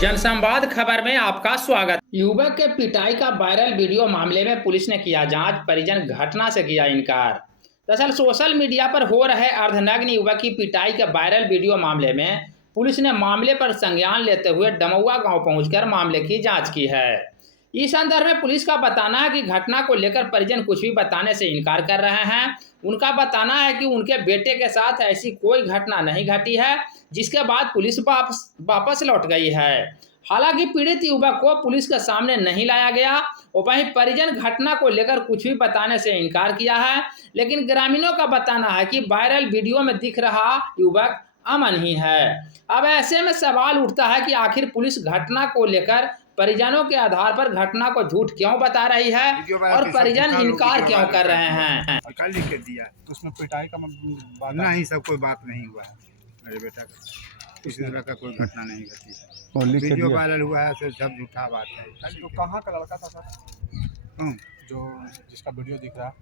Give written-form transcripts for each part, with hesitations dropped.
जनसंवाद खबर में आपका स्वागत। युवक के पिटाई का वायरल वीडियो मामले में पुलिस ने किया जांच, परिजन घटना से किया इनकार। दरअसल सोशल मीडिया पर हो रहे अर्धनग्न युवक की पिटाई के वायरल वीडियो मामले में पुलिस ने मामले पर संज्ञान लेते हुए डमौआ गांव पहुंचकर मामले की जांच की है। इस संदर्भ में पुलिस का बताना है कि घटना को लेकर परिजन कुछ भी बताने से इनकार कर रहे हैं। उनका बताना है कि उनके बेटे के साथ ऐसी कोई घटना नहीं घटी है, जिसके बाद पुलिस वापस लौट गई है। हालांकि पीड़ित युवक को पुलिस के सामने नहीं लाया गया और वहीं परिजन घटना को लेकर कुछ भी बताने से इनकार किया है। लेकिन ग्रामीणों का बताना है कि वायरल वीडियो में दिख रहा युवक अमन ही है। अब ऐसे में सवाल उठता है कि आखिर पुलिस घटना को लेकर परिजनों के आधार पर घटना को झूठ क्यों बता रही है और परिजन इनकार क्यों कर रहे हैं। कल लिख के दिया तो उसमें पिटाई का नहीं, सब कोई बात नहीं हुआ है। मेरे बेटा का किसी तरह का कोई घटना नहीं घटी है। वीडियो वायरल हुआ है तो सब झूठा बात है। तो कहाँ का लड़का था सर जो जिसका वीडियो दिख रहा है?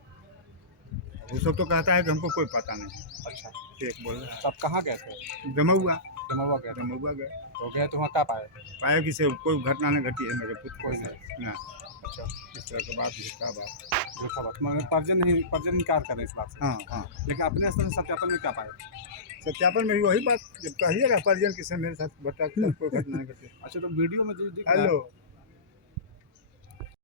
वो सब तो कहता है कि हमको कोई पता नहीं। अच्छा, एक बोल रहा है। तब कहाँ गए थे? दमौआ दमौआ गए। तो गए तो वहाँ क्या पाए? पाया कि से कोई घटना नहीं घटी है मेरे पुत्र कोई नहीं ना। अच्छा, इस तरह की बात झूठा बात मगर परिजन इनकार कर रहे हैं इस बात से। हाँ। लेकिन अपने स्तर से सत्यापन में क्या पाए? सत्यापन में भी वही बात जब कहिएगा परिजन किसे मेरे साथ बता कोई घटना नहीं घटी। अच्छा, तो वीडियो में जो दिख रहा हेलो है